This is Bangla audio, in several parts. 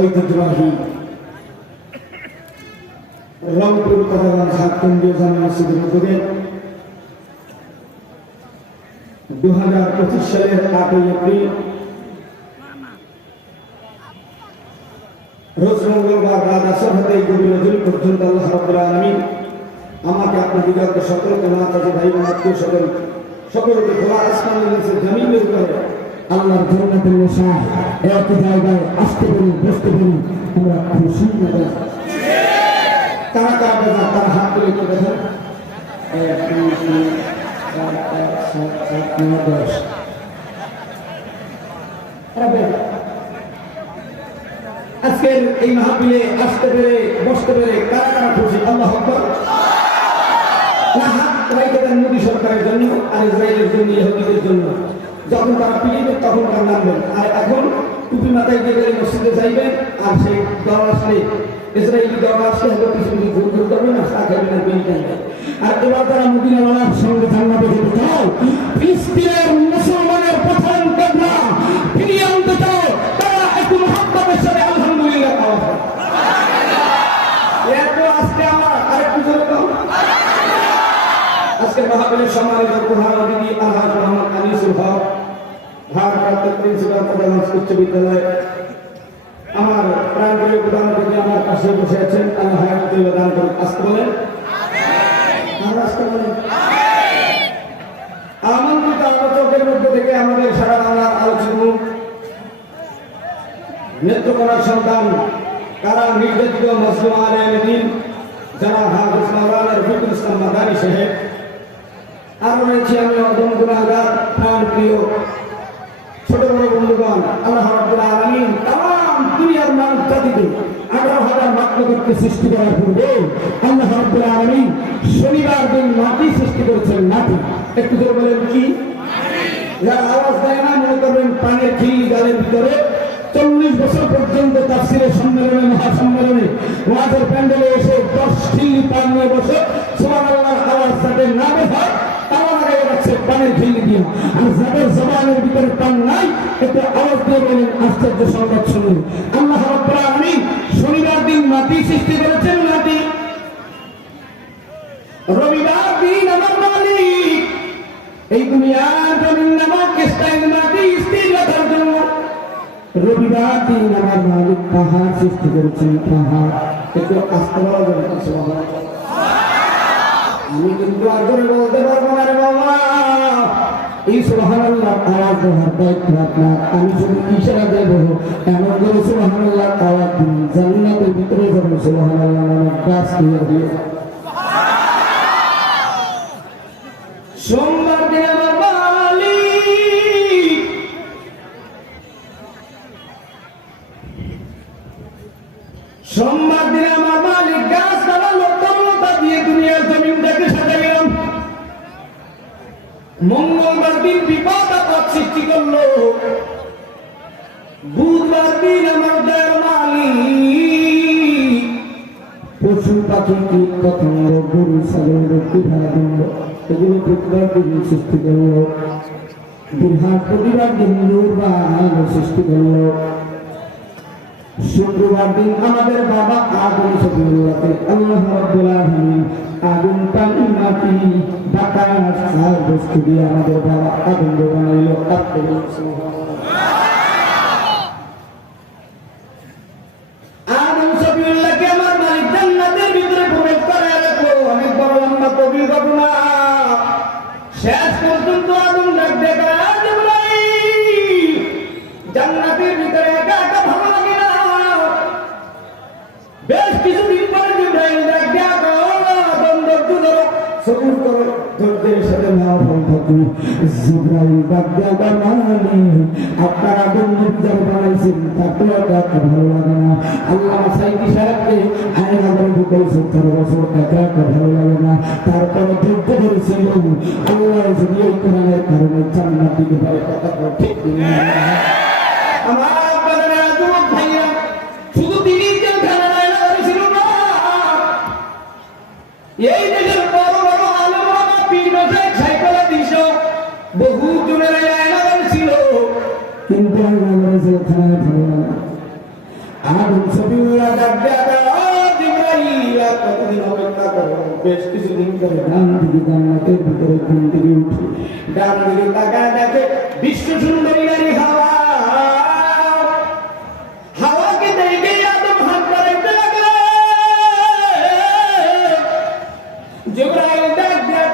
ঐতিহ্যবাহী রংপুর কদরবান সাত কেন্দ্রীয় জামে মসজিদের উদ্যোগে 2025 সালের 8 এপ্রিল রোজ মঙ্গলবার রাত আসর হতে গভীর রজনী পর্যন্ত আল্লাহ রাব্বুল আলামিন আমাকে আপনাদেরকে সকলকে মা চাচা ভাই বোন আত্মীয় স্বজন সকলকে খোলা আসমানের নিচে জমিনের উপরে আল্লাহর জান্নাতুল নিশা এক জায়গায় আসতে পারি বসতে পারি আমরা খুশি হয়ে কারা কারা বাজা তারা হাত তুলে একটু দেখেন 1 2 3 4 5 6 7 9 10 আজকের এই মাহফিলে আসতে পেরে বসতে পেরে কারা কারা খুশি আল্লাহু আকবার। না হাত রাইতে দেন মোদী সরকারের জন্য আর ইসরায়েলের জন্য ইহুদিদের জন্য যখন তারা পিড়িবে তখন তারা নামবেন আর এখন টুপি মাথায় দিয়ে গেলে মসজিদে যাইবেন আর সেই দল আসলে ইসরায়েলি দল আসলে হয়তো কিছু কিছু ভুল ভুল করবে না চা খাইবে না বেরিয়ে যাবে আর এবার তারা মদিনাওয়ালার সঙ্গে জান্নাতে যেতে চাও ফিলিস্তিনের মুসলমানের প্রথম কবরা ফিরিয়ে আনতে চাও তারা একটু মহব্বতের সাথে আলহামদুলিল্লাহ পাওয়া যায় এত আজকে আমার আরেকটু জোরে দাও আজকে মাহফিলের সম্মানিত প্রধান অতিথি আলহাজ মোহাম্মদ আনিসুল হক ভারপ্রাপ্ত প্রিন্সিপাল কদরগঞ্জ উচ্চ বিদ্যালয় আমার প্রাণপ্রিয় প্রধান অতিথি আমার পাশে বসে আছেন আল্লাহ হায়াতুল্লাহ দান করুন আসতে বলেন আমরা আসতে বলেন আমন্ত্রিত আলোচকের মধ্যে থেকে আমাদের সারা বাংলার আলোচক নেত্রকোনার সন্তান কারা নির্যাতিত মুসলিম আলেম দ্বীন যারা হাফেজ মাওলানা রফিকুল ইসলাম মাদানী সাহেব আরো রয়েছে আমি অদম গুনাহগার প্রাণপ্রিয় ছোট বড় বন্ধুগণ আল্লাহ রাব্বুল আলামিন তাম দুনিয়ার মানুষ জাতিকে 18,000 মাত্রকে সৃষ্টি করার পূর্বে আল্লাহ রাব্বুল আলামিন শনিবার দিন মাটি সৃষ্টি করেছেন মাটি একটু জোরে বলেন কি যারা আওয়াজ দেয় না মনে করবেন পানের খিল্লি গালের ভিতরে 40 বছর পর্যন্ত তাফসীরের সম্মেলনে মহাসম্মেলনে ওয়াজের প্যান্ডেলে এসে 10 খিল্লি পান নিয়ে বসে সুবহানাল্লাহ আওয়াজ যাদের না বের হয় তারা লাগাই রাখছে পানের খিল্লি দিয়ে আর যাদের জবানের ভিতরে পান নাই এতে আওয়াজ দিয়ে বলেন আশ্চর্য সংবাদ শুনুন আল্লাহ রাব্বুল আলামিন শনিবার দিন মাটি সৃষ্টি করেছেন মাটি রবিবার দিন আমার মালিক এই দুনিয়ার জমিন নামক স্থায়ী মাটি স্থির রাখার জন্য রবিবার দিন আমার মালিক পাহাড় সৃষ্টি করেছেন পাহাড় একটু আস্তে বলা যাবে আমি কিন্তু আগে বলতে পারবো না রে বাবা এই সুবহানাল্লাহ আওয়াজ দেওয়ার দায়িত্ব আপনার আমি শুধু ইশারা দেব এমন করে সুবহানাল্লাহ আওয়াজ দিন জান্নাতের ভিতরে যখন সুবহানাল্লাহ নামক গাছ দিয়ে দিয়ে সোমবার দিন আমার মালিক সোমবার দিনে আমার মালিক গাছ লাগালো তরলতা দিয়ে দুনিয়ার জমিনটাকে সাজাইলাম মঙ্গলবার দিন বিপদ আপদ সৃষ্টি করলো বুধবার দিন আমার দয়ার মালিক পশু পাখি কীট পতঙ্গ গরু ছাগল পিঠাদণ্ড এগুলো বুধবার দিন সৃষ্টি করলো বৃহস্পতিবার দিন নূরবান সৃষ্টি করলো শুক্রবার দিন আমাদের বাবা আদম সফিউল্লাহকে আল্লাহ রাব্বুল আলামিন আগুন পানি মাটি বাতাস আর বস্তু দিয়ে আমাদের বাবা আদম বানাইলো আদম সফিউল্লাহকে আমার মালিক জান্নাতের ভিতরে প্রবেশ করায় রাখলো অনেক বড় লম্বা কবির ঘটনা শেষ পর্যন্ত আদম ডাক দেখা জান্নাতের ভিতরে একা একা ভালো লাগে না বেশ কিছুদিন পরে জিবরাইল ডাক দেয়া দ্বন্দ্ব ধরো সবুর করো ধৈর্যের সাথে নাও ফল থাকুন জিবরাইল ডাক দেয়া মানি আপনারা বন্ধু যারা বানাইছেন তাকে একা ভালো লাগে না আল্লাহ সাইদি সাহেবকে আয়না বন্ধু করেছে 18 বছর একা একা ভালো লাগে না তারপর ধৈর্য ধরেছিল আল্লাহ যদি এই কোরআনের কারণে জান্নাত দিতে পারে কথা ঠিক না আমার আপনারা যুবক ভাইরা শুধু দিনের জন্য খেলা না করেছিল না এই দেশের বড় বড় আলেমরা পীর মাসায়েখ সাইকেল দিছ বহু জনের আয়না ছিল কিন্তু আল্লাহ খেলা ভালো না আদম সফিউল্লাহ ডাক দেয়া জিবরাইল কতদিন অপেক্ষা করো বেশ কিছুদিন ধরে ডান দিকে জান্নাতের ভিতরে ঘুম থেকে উঠে ডান দিকে তাকায় দেখে বিশ্ব সুন্দরী নারী হাওয়া হাওয়াকে দেখে আদম হাত বাড়াইতে লাগলো জিবরাইল ডাক দেয়া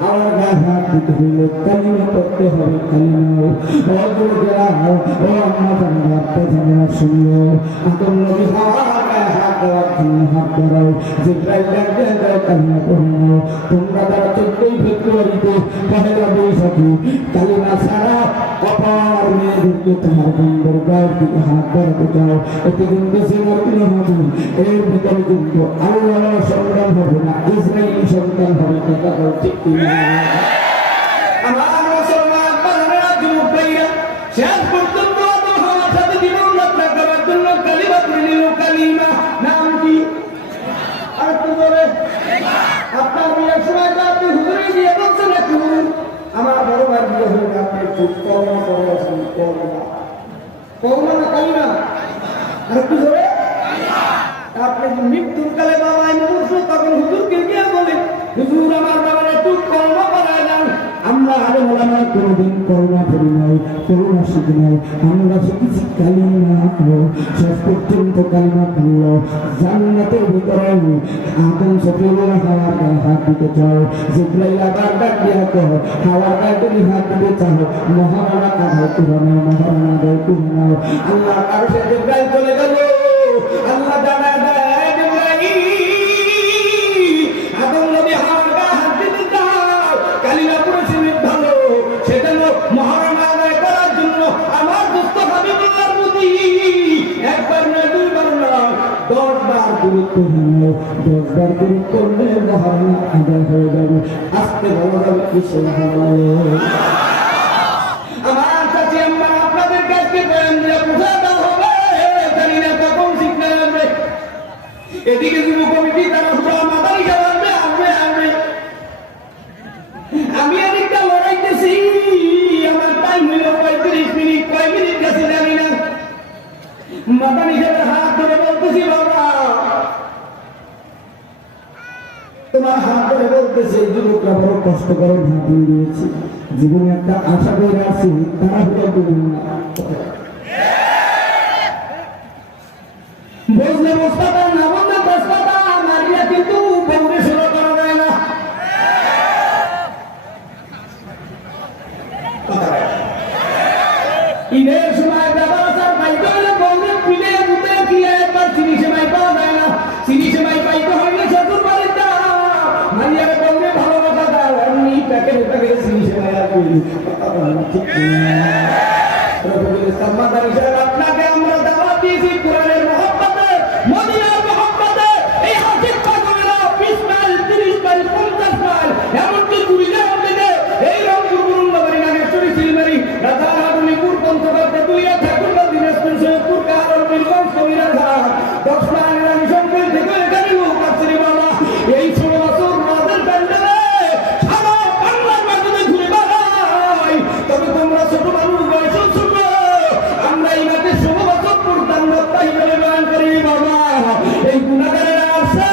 হাওয়ার গায়ে হাত দিতে হইলে কালিমা পড়তে হবে কালিমা শুনলো আদম নবী হাওয়ার গায়ে হাত দেওয়ার জন্য হাত বাড়াও জিবরাইল ডাক দেয়া কালিমা পড়ানো তোমরা তারা 14 ফেব্রুয়ারিতে পহেলা বৈশাখী কালিমা ছাড়া অপার মেয়েদেরকে তোমার বন্ধুর গায়ের দিকে হাত বাড়াতে চাও এতে কিন্তু সে মর্তিন হবে এর ভিতরে কিন্তু আল্লাহ সন্তান হবে না ইসরাইল সন্তান হবে কথা বলছে আমার মুসলমান বাংলার যুবক ভাইরা শেষ পর্যন্ত আবহাওয়ার সাথে জীবন রক্ষা করার জন্য কালিমা পড়ে নিল কালিমা নাম কি আর তো বলে আপনার বিয়ের সময় তো আপনি হুজুরে গিয়ে বলছেন এখন আমার বড় ভাই বিয়ে হয়ে আপনি খুব করোনা করে আছেন করোনা না কালিমা আর একটু ধরে আপনি মৃত্যুর কালে বাবাই মনুষ্য তখন হুজুরকে গিয়ে বলে হুজুর আমার বাবার একটু করোনা করায় যান আমরা আরে ওলামায় কোনোদিন করোনা পড়ি নাই করোনা শিখি নাই আমরা শিখেছি কালিমা শেষ পর্যন্ত কালিমা পড়ল জান্নাতের ভিতরে আদম সফিউল্লাহ হাওয়ার গায়ে হাত দিতে চাও জিবরাইল আবার ডাক দিয়া কহ হাওয়ার গায়ে তুমি হাত দিতে চাও মহারানা কাঁধায় পুরানো মহারানা গায়ে পুরানো আল্লাহ তার সে জিবরাইল চলে গেল আল্লাহ জানা দেয় জিবরাইল আদম নবী হাওয়ার গায়ে হাত দিতে চাও কালিমা পড়েছে ভালো সেটা মহারানা আদায় করার জন্য আমার দোস্ত হাবিবুল্লাহর প্রতি একবার না দুইবার না 10 বার গুরুত্ব দিল 10 বার গুরুত্ব করলে মহারানা আদায় হয়ে যাবে আজকে বলা যাবে কি আমার কাছে আমরা আপনাদের কাছে বয়ান দিয়ে বোঝাতে হবে জানি না কখন শিখতে যাবে এদিকে যুব কমিটি তারা পুরো মাথায় যাবে আসবে আমি এদিকটা লড়াইতেছি আমার টাইম হইল 35 মিনিট কয় মিনিট গেছে জানি না মাদানি সাহেবের হাত ধরে বলতেছি বাবা তোমার হাত ধরে বলতেছে যুবকরা বড় কষ্ট করে ভাবি দিয়েছি জীবনে একটা আশা করে আসছি তারা হলো বুঝুন না বুঝলে বস্তাটা না বললে বস্তাটা মারিয়া কিন্তু বলতে শুরু করা যায় না ঈদের সময় ব্যবসার পাইতে হলে বলতে পিলে মুখে দিয়ে একবার চিনি সেমাই পাওয়া যায় না চিনি সেমাই পাইতে হলে চতুর বাড়িটা মারিয়ার বললে ভালোবাসা দাও এমনি প্যাকেটে চিনি সেমাই আর ঠিক আপনাকে আমরা দাওয়াত দিয়েছি কোরআনের মহব্বতে মদিনার মহব্বতে এই হাসিব পাগলেরা 20 মাইল 30 মাইল 50 মাইল এমনকি কুড়িলে দিনে এই রংপুর গুরুন্দাবাড়ি নাগেশ্বরী শিলমারি রাধারাধুনিপুর পঞ্চগড়ে দুইয়া ঠাকুরগাঁও দিনাজপুর সৈয়দপুর কারণ বীরগঞ্জ কবিরাঘাট 10 মাইল রানী শঙ্কর থেকে এখানে লোক আসছে বাবা এই 16 বছর রাজের প্যান্ডেলে সারা বাংলার মাধ্যমে ঘুরে বেড়াই তবে তোমরা ছোট মানুষ বয়স ছোট আমরা এই মাঠে 16 বছর পড়তাম রক্তা হিসেবে বয়ান করি বাবা এই গুণাগারেরা আসে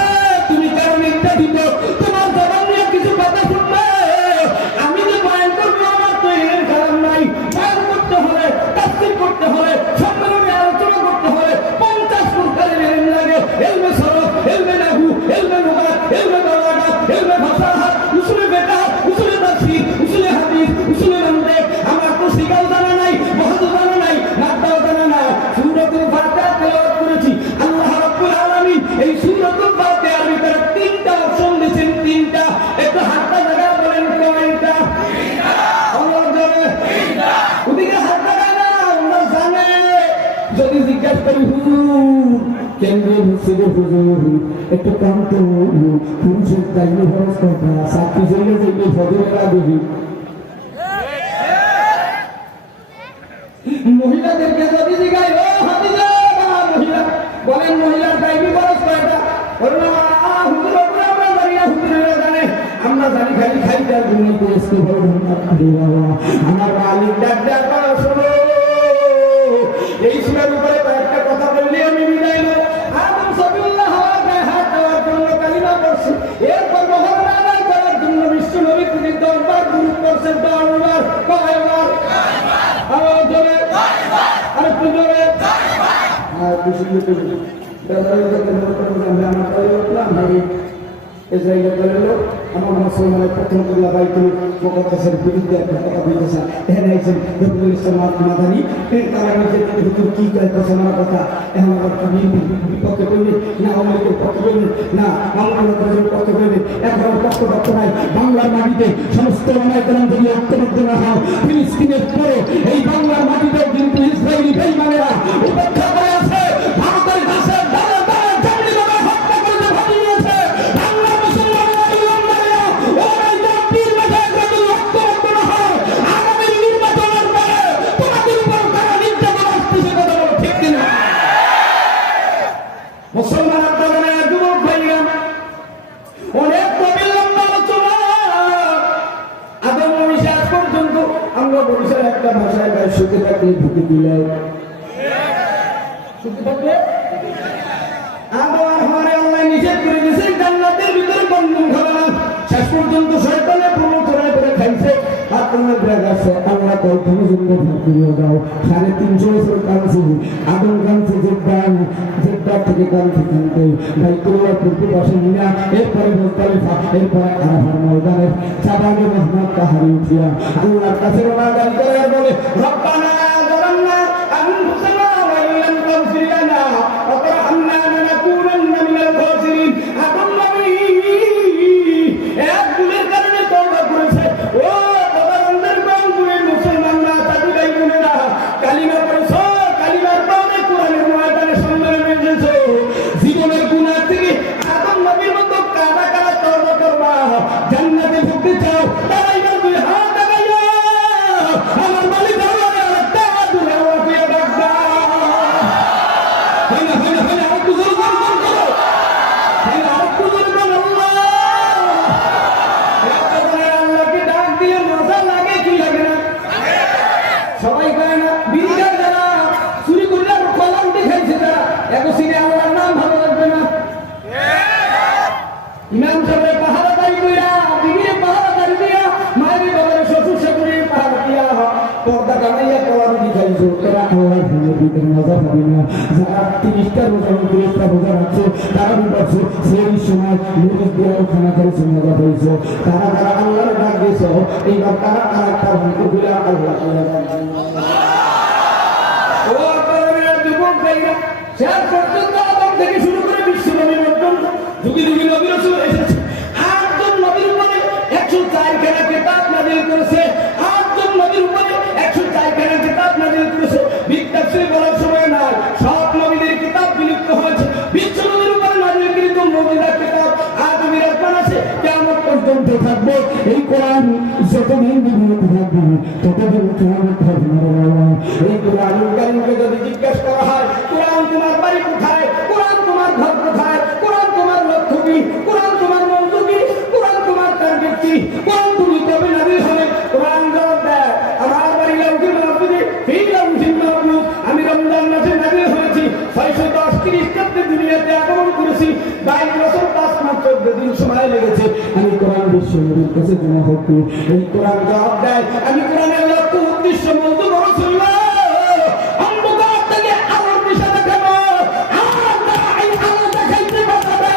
তুমি কারণ একটা দিত তোমার জবান নিয়ে কিছু কথা শুনবে আমি যে বয়ান করবো আমার তো এর কারণ নাই বয়ান করতে হলে তাফসীর করতে হলে সম্মেলনে আলোচনা করতে হলে 50 প্রকারের এলম লাগে এলমে সরফ এলমে নাহু এলমে লুগাত এলমে বালাগাত এলমে ফাসাহাত উসুলে ফিকহ উসুলে তাফসীর উসুলে হাদিস উসুলে মানতিক আমার তো সিগাও জানা নাই বহু জানা নাই নাটাও জানা নাই সূরাতুল ফাতিহা তেলাওয়াত করেছি আল্লাহ রাব্বুল আলামিন এই সূরাতুল ফাতিহার ভিতরে 3টা অপশন দিয়েছেন 3টা একটু হাতটা জায়গা বলেন কয়টা 3টা আল্লাহ জানে 3টা ওদিকে হাতটা জানা আমরা জানে যদি জিজ্ঞাসা করি হুজুর কেন্দ্রীয় মসজিদের হুজুর একটু কাম তো পুরুষের দায়িত্ব খরচ কথা সাক্ষী জন্য যেগুলো ফজরেরা দিবি মহিলাদেরকে যদি জিগাই ও হাদিজা মহিলা বলেন মহিলার দায়িত্ব খরচ কয়টা বললো হুজুর আমরা জানি না হুজুরেরা জানে আমরা জানি খালি খাইতে ঘুমাইতে আসতে বড় আমার মালিক ডাক দেয়া শোনো এই শরীফের উপরে কয়েকটা কথা বললে আমি বিদায় নেব। আদম সফিউল্লাহ হওয়ার গায়ে হাত দেওয়ার জন্য কালিমা পড়ছে, এরপর মহরম আদায় করার জন্য বিশ্ব নবী তিনি 10 বার দুরূদ পড়ছেন। 10 বার কয়বার? আরো জোরে, আরেকটু জোরে। আর বেশি জোরে আমার মুসলমানের প্রথম কবিলা বাইতুল মুকাদ্দাসের বিরুদ্ধে একটা কথা বলতেছেন। এখানে আইছেন রবিউল ইসলাম মাদানী, এর কারণে যে হুজুর কি কয় কথা কথা এখন আবার বিপক্ষে করবে না, আওয়ামী লীগের পক্ষে করবে না, মামলার পক্ষে করবে। এখন পক্ষপাত নাই। বাংলার মাটিতে সমস্ত ওলামায়ে-কেরাম যদি ঐক্যবদ্ধ না হয়, ফিলিস্তিনের পরে এই বাংলার মাটিতে কিন্তু ইসরায়েলি বেঈমানেরা উপেক্ষা করে আছে। ভারতের দেশের দ্বারা দ্বারা জামিনে বাবা হত্যা করে ভাবিয়েছে। বাংলা মুসলমানেরা ইমানদারেরা ওরা জাতির মাঝে যদি ঐক্যবদ্ধ না হয়, আগামী নির্বাচনের পরে তোমাদের উপর কারা নির্যাতন আসতেছে, কথা বলো ঠিক কিনা? মুসলমান আপনারা যুবক ভাইরা অনেক কবির লম্বা আলোচনা। আদম বরিশাল পর্যন্ত আমরা বরিশাল একটা ভাষায় গায়ে শুকে থাকলে ঢুকে দিলাম, শুকে থাকলে আবার হরে আল্লাহ নিষেধ করে দিয়েছেন জান্নাতের ভিতরে বন্ধন খাবে না। শেষ পর্যন্ত শয়তানে পুরো করে করে খাইছে। আর তোমার ব্যাগাছে আল্লাহ কল তুমি জন্য ভাবিয়ে দাও। 350 বছর কাঁদছে আদম, কাঁদছে জেদ্দা থেকে কাঁদতে বাইতুল্লাহ পূর্ব পাশে নিনা, এরপরে মুজদালিফা, এরপরে আরাফার ময়দানে চাঁদাকে রহমত তাহারি উঠিয়া আল্লাহর কাছে ওনাদান করে আর বলে রব্বানা যালামনা আনফুসানা ওয়া ইল্লাম তাগফির লানা ওয়া তারহামনা লানাকুনান্না মিনাল খাসিরিন। আদম নবী এক ভুলের কারণে তওবা করেছে। ও বাবাদের বন্ধুরে মুসলমানরা তাদের ভাই বোনেরা কালিমা পড়ছো, কালিমার পরে কোরআনের ময়দানে সম্মেলন হয়েছে। জীবনের গুনাহ থেকে আদম নবীর মতো কারা কারা তওবা করবা, জান্নাতে ঢুকতে চাও, তারাই দুই হাত দেখাইয়া আমার মালিক আল্লাহর আরেকটা দুই হাত দিয়ে ডাকবা। হয় না আরেকটু জোরে করো, হয় না আরেকটু জোরে করো। আল্লাহকে ডাক দিয়ে মজা লাগে কি লাগে না? সবাই কয় না বিড়ি খায় যারা, চুরি করলে কলা উঠে খাইছে তারা, এখন সিনে আল্লাহর নাম ভালো লাগবে না। ইমাম সাহেবের পাহারাদারি কইরা, বিবির পাহারাদারি দিয়া, মায়ের বাবার শ্বশুর শাশুড়ির পাহারা দিয়া পর্দা কামাইয়া কলা উঠে খাইছো, তারা আল্লাহর ভালো দিতে মজা পাবে না। যারা 30টা রোজা 30টা রোজা রাখছো, তারা বলছো সেই সময় মুরগি দিয়েও খানা খাইছো, মজা পাইছো। তারা যারা আল্লাহর ডাক দিয়েছো, এইবার তারা আরেকটা ভাঙ্গ দিলে আল্লাহ ও আপনারা যুবক ভাইরা শেষ পর্যন্ত আদম থেকে শুরু করে বিশ্ব নবী পর্যন্ত যুগে যুগে নবী রাসূল এসেছে। 8 জন নবীর উপরে 104 খানা কিতাব নাযিল করেছে। 8 জন নবীর উপরে 104 খানা কিতাব নাযিল করেছে। বিতাফসীর বলার সময় নাই, সব নবীদের কিতাব বিলুপ্ত হয়েছে। বিশ্ব নবীর উপরে নাযিলকৃত মুজিজা কিতাব আজ বিরাজমান আছে, কিয়ামত পর্যন্ত থাকবে। এই কোরআন যতদিন বিলুপ্ত থাকবে ততদিন কিয়ামত হবে না। এই কোরআনুল কারীমকে যদি জিজ্ঞাসা করা হয়, কোরআন তোমার বাড়ি কোথায়, কোরআন তোমার ঘর কোথায়, কোরআন তোমার লক্ষ্য কি, কোরআন তোমার মন্ত্র কি, কোরআন তোমার টার্গেট কি, কোরআন তুমি কবে নাযিল হবে? কোরআন জবাব দেয় আমার বাড়ি লাউহিল মাহফুজে, ফি লাউহিল মাহফুজ। আমি রমজান মাসে নাযিল হয়েছি, 610 খ্রিস্টাব্দে দুনিয়াতে আগমন করেছি, 22 বছর 5 মাস 14 দিন সময় লেগেছে। আমি কোরআন বিশ্ব নবীর কাছে জমা হতো। এই কোরআন জবাব দেয় আমি কোরআনের লক্ষ্য উদ্দেশ্য বলতে বড় ছিল অন্ধকার থেকে আলোর দিশা দেখাবো। আমার দাঁড়াই আলো দেখাইতে পারবে।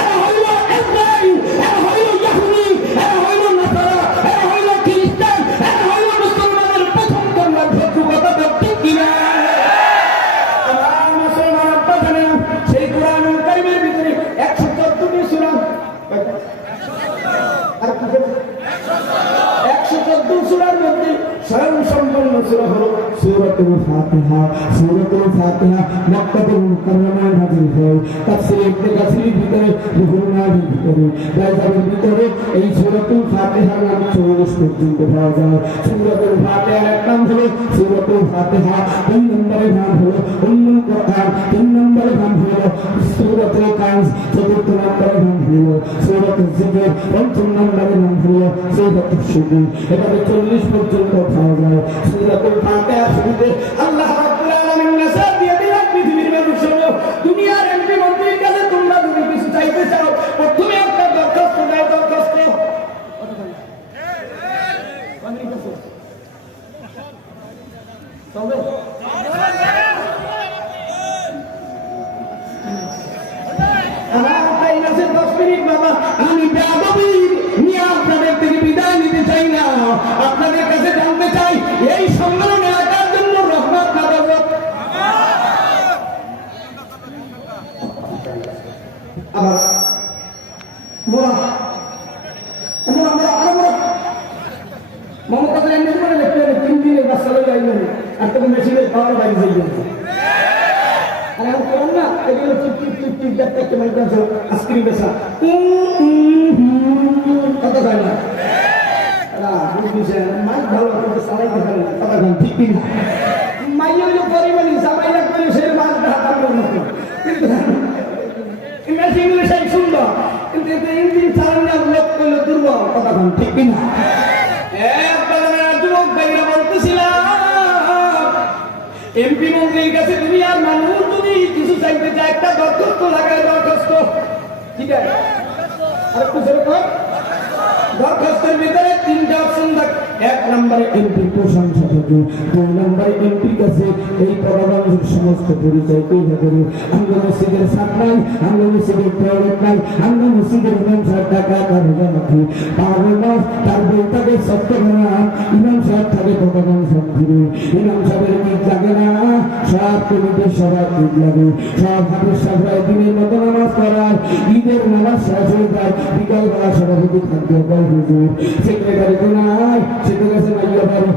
এরা হইল ইসরাইল, এরা হইল ইহুদি, এরা হইল নাসারা, এরা হইল খ্রিস্টান, এরা হইল মুসলমানের প্রথম কন্যা। সত্য কথা ঠিক কিনা? আমার মুসলমান আব্বা জানেন সেই কোরআনুল কারীমের ভিতরে 114টি সূরা, আর 114 সূরার মধ্যে স্বয়ং সম্পূর্ণ সূরা হলো সূরাতুল ফাতিহা। সূরাতুল ফাতিহা মক্কাতুল মুকাররমায় নাযিল হয়। তাফসীর ইবনে কাসীরের ভিতরে, রুহুল মানির ভিতরে, বাইজাবের ভিতরে এই সূরাতুল ফাতিহার নাম 40 পর্যন্ত পাওয়া যায়। সূরাতুল ফাতিহার এক নাম হলো সূরাতুল ফাতিহা, 2 নম্বরের নাম হলো উম্মুল কুরআন, 3 নম্বরের নাম হলো সূরাতুল কানজ, 4র্থ নম্বরের নাম হলো সূরাতুল জিকির, 5ম নম্বরের নাম হলো সূরাতুল শুকুর। এভাবে 40 পর্যন্ত পাওয়া যায়। সূরাতুল ফাতিহা শুরুতে আল্লাহ রাব্বুল আলামিন তবে আমি বেয়াদবি নিয়ে আপনাদের থেকে বিদায় নিতে চাই না। আপনাদের কাছে জানতে চাই এই সম্মেলনে আসার জন্য রহমত না গজব। আবার মোরা মোরা মোরা আরো মোরা মমতা এমনি করে লিখতে হবে 3 দিনের বাচ্চা লই যাইবেন আর তখন মেশিনের পাওয়ার বাইরে যাইবেন। আর এখন করুন না এগুলো চুপ চুপ চুপ চুপ দেখতে একটা মাইক আছে আইসক্রিম বেচা কথা যায় না মাইক ভালো আপনাকে চালাইতে পারে না কথা গান ঠিক কিনা মাই হইল পরিমাণি চালাই রাখবে সে মাছ হাতানোর মতো মেশিনগুলো সেই সুন্দর কিন্তু এতে ইঞ্জিন চালানো লোক করলে দুর্বল কথা গান ঠিক কিনা যুবক ভাইরা বলতেছিলাম এমপি মন্ত্রীর কাছে দুনিয়ার মানুষ যদি কিছু চাইতে চায় একটা দরখাস্ত লাগায় দরখাস্ত ঠিক আছে আর কিছু দরখাস্তের ভিতরে 3টা অপশন থাকে। 1 নম্বরে এমপি প্রশংসা থাকে, 2 নম্বরে এমপির কাছে এই পরমাণুর সমস্ত পরিচয় তৈরি করে আমরা মসজিদের ছাদ নাই, আমরা মসজিদের টয়লেট নাই, আমরা মসজিদের ইমাম সাহেব টাকা তার জানাতে পারবো না। তার বই তাকে সত্য না, ইমাম সাহেব থাকে ভগবান সন্ধিরে, ইমাম সাহেবের ঈদ লাগে না, সব কমিটির সবার ঈদ লাগে, সব হাতের সবাই দিনের মতো নামাজ পড়ায়, ঈদের নামাজ শেষ হয়ে যায়, বিকালবেলা সভাপতি থাকবে হুজুর, সেক্রেটারি তো নাই, সেটা কাছে মাইয়া পারি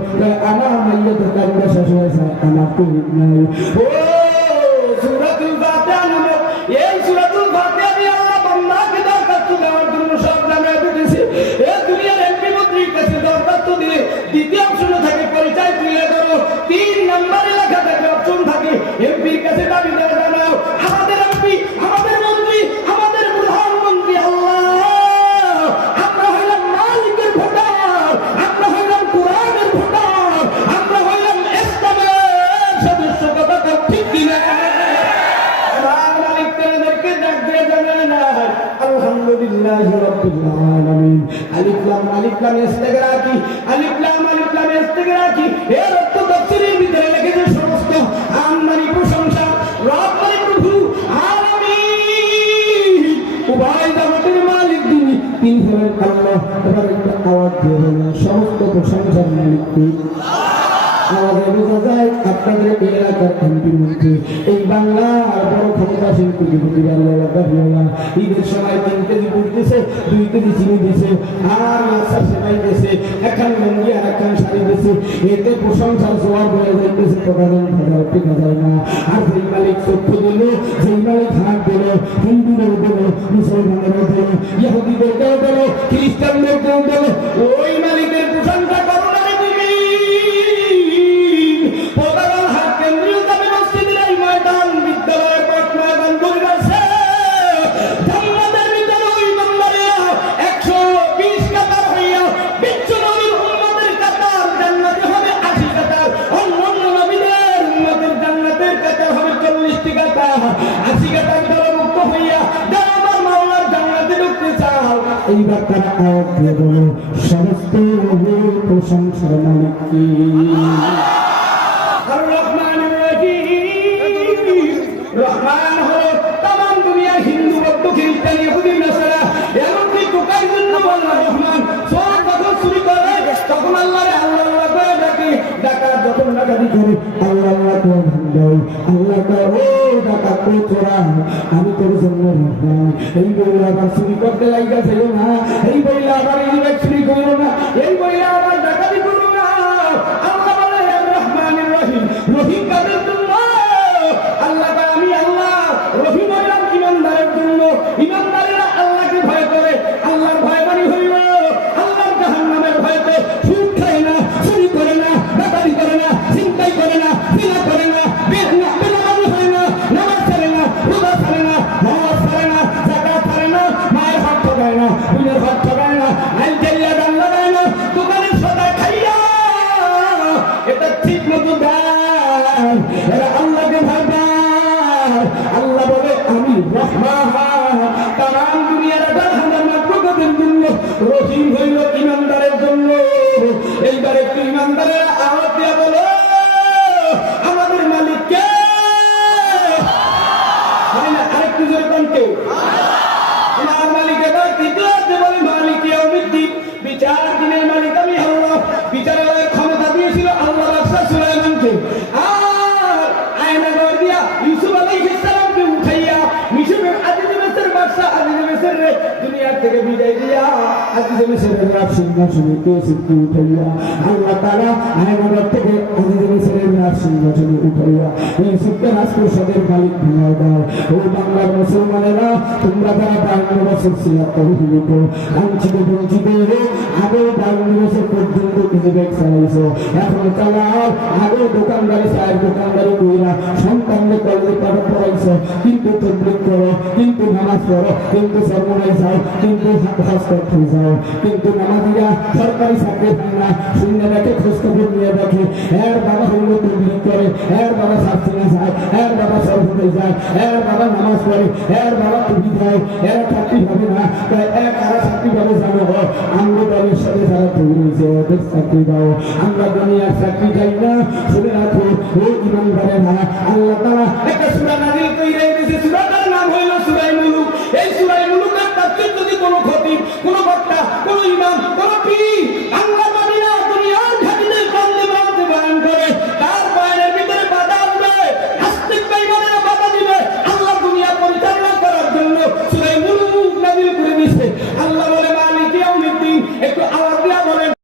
আমার মাইয়া তো কাজটা শেষ হয়ে যায়, আমার তো ঈদ নাই। ও সূরাতুল ফাতিহা নামে এই সূরাতুল ফাতিহা দিয়ে আল্লাহ বান্দাকে দরখাস্ত দেওয়ার জন্য সব নামে দিয়েছে। এই দুনিয়ার এমপি মন্ত্রীর কাছে দরখাস্ত দিলে দ্বিতীয় অপশনে থাকে পরিচয় তুলে ধরো, 3 নম্বরে লেখা থাকে অপশন থাকে এমপির কাছে দাবি দেওয়া জানাও আমাদের এমপি আমাদের মন্ত্রী আমাদের প্রধানমন্ত্রী আল্লাহ আমরা হইলাম মালিকের ভোটার, আমরা হইলাম কোরআনের ভোটার, আমরা হইলাম ইসলামের সদস্য। কথা ঠিক কিনা আলহামদুলিল্লাহি রাব্বিল আলামিন। আলিফ লাম ইস্তিগরাকি, আলিফ লাম ইস্তিগরাকি এর অর্থ তাফসীরের ভিতরে লেখেছে সমস্ত আম্মানি প্রশংসা রব মানে প্রভু আলামিন উভয় জগতের মালিক যিনি, তিনি হলেন আল্লাহ। এবার একটা আওয়াজ দিয়ে বলুন সমস্ত প্রশংসার মালিক কে? আওয়াজে বোঝা যায় আপনাদের এই এলাকার এমপি মন্ত্রী এই বাংলার বড় ক্ষমতাসীন কোটিপতি আল্লাহ। ঈদের সময় 3 কেজি দুধ দিছে, 2 কেজি চিনি দিছে, আর মাছের সেমাই দিছে, এখন লঙ্গি আর এখন শাড়ি দিছে, এতে প্রশংসার জোয়ার বয়ে যাইতেছে, কথা টেকা যায় না। আর যেই মালিক তথ্য দিল, যেই মালিক হাত দিল, হিন্দুদের দিল, মুসলমানেরও দিল, ইহুদিদেরকেও দিল, খ্রিস্টানদেরকেও দিল, ওই মালিকের প্রশংসা করো না তুমি। এইবার তারা আওয়াজ দিয়ে বলো সমস্ত প্রশংসার মালিক কে? রহমান হলো তামাম দুনিয়ার হিন্দু বৌদ্ধ খ্রিস্টান ইহুদি নাসারা এমনকি টোকার জন্য বলল রহমান সব যখন চুরি করে তখন আল্লাহরে আল্লাহ আল্লাহ করে ডাকে, ডাকাত যখন ডাকাতি করে আল্লাহ আল্লাহ করে ভাঙ আল্লাহ ও ডাকাত ও চোরা আমি তোর জন্য রহমান। এই বইলে আবার চুরি করতে লাগাছে না, এই বইলে আবার এই চুরি করো না, এই বইলে আবার ডাকাতি করো না। আল্লাহ বলে রহমানির রহিম, রহিম কাদের জন্য? আল্লাহ আমি আল্লাহ রহিম হইলাম ইমানদারের জন্য। ইমানদারেরা আল্লাহকে ভয় করে, আল্লাহর ভয় মানে হইল আল্লাহর জাহান্নামের ভয়তে সুদ খায় না, চুরি করে না, ডাকাতি করে না, চিন্তাই করে না, জিনা করে না, বেনামাজি হয় না, নামাজ ছাড়ে না, রোজা ছাড়ে না, হজ ছাড়ে না, যাকাত ছাড়ে না, মায়ের হক ঠকায় না, বোনের হক ঠকায় না, আইন চাইয়া দান লাগায় না, দোকানের সদা খাইয়া এটা ঠিক মতো দেয়, এরা আল্লাহকে ভয় পায়। আল্লাহ বলে আমি রহমান তামাম দুনিয়ার প্রগতির জন্য, রহিম হইল ইমানদারের জন্য। এইবার একটু ইমানদারের আওয়াজ দিয়া বলো থেকে বিদায় দিয়া আজিজে মিশরের রাত সিংহাসনে সিদ্ধি উঠাইয়া আল্লাহ তাআলা আয়নার থেকে আজিজে মিশরের রাত সিংহাসনে উঠাইয়া এই সিদ্ধ রাজপ্রসাদের মালিক বানায় দাও। ও বাংলার মুসলমানেরা, তোমরা যারা 52 বছর ছিল তৌহিদ লাঞ্ছিত বঞ্চিত আগে 52 বছর পর্যন্ত নিজেদের চালাইছো, এখন চালাও। আগে দোকানদারি চায়ের দোকানদারি কইরা সন্তানদের কলেজে পড়াইছো, কিন্তু তবলিগ করো, কিন্তু নামাজ পড়ো, কিন্তু সর্বনাই যাও, কিন্তু হজ করতে যাও, কিন্তু নামাজিরা সরকারি চাকরি পায় না, শূন্য দেখে খোঁজখবর নিয়ে দেখে এর বাবা হইল তবলিগ করে, এর বাবা শাস্ত্রীয় যায়, এর বাবা সর্বনাই যায়, এর বাবা নামাজ পড়ে, এর বাবা টুপি দেয়, এর চাকরি হবে না, তাই এক আর চাকরি পাবে জানো। আমরা দলের সাথে যারা তৈরি হয়েছে ওদের চাকরি দাও, আমরা দুনিয়ার চাকরি চাই না। শুনে রাখো ও ইমানদারেরা, আল্লাহ তাআলা একটা